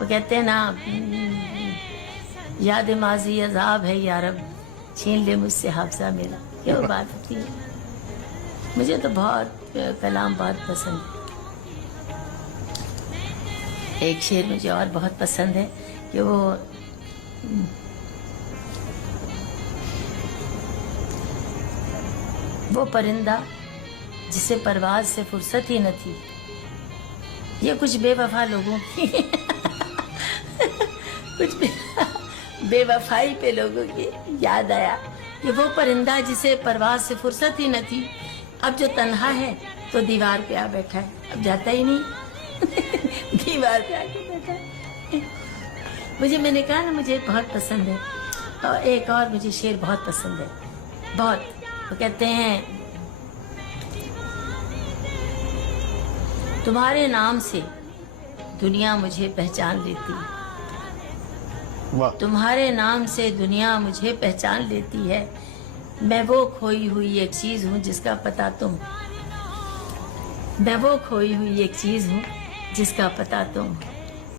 وہ کہتے ہیں نا یاد ماضی عذاب ہے یا رب چھین لے مجھ سے حافظہ میرا، کیا وہ بات ہوتی ہے. مجھے تو بہت کلام بہت پسند ہے. ایک شعر مجھے اور بہت پسند ہے کہ وہ پرندہ جسے پرواز سے فرصت ہی نہ تھی. یہ کچھ بے وفا لوگوں کی کچھ بے وفائی پہ لوگوں کی یاد آیا کہ وہ پرندہ جسے پرواز سے فرصت ہی نہ تھی، اب جو تنہا ہے تو دیوار پہ آ بیٹھا ہے، اب جاتا ہی نہیں دیوار پہ آ کے بیٹھا ہے. میں نے کہا نا مجھے بہت پسند ہے. اور ایک اور مجھے شعر بہت پسند ہے، بہت. وہ کہتے ہیں تمہارے نام سے دنیا مجھے پہچان لیتی ہے، تمہارے نام سے دنیا مجھے پہچان لیتی ہے. میں وہ کھوئی ہوئی ایک چیز ہوں جس کا پتہ تم، میں وہ کھوئی ہوئی ایک چیز ہوں جس کا پتہ تم.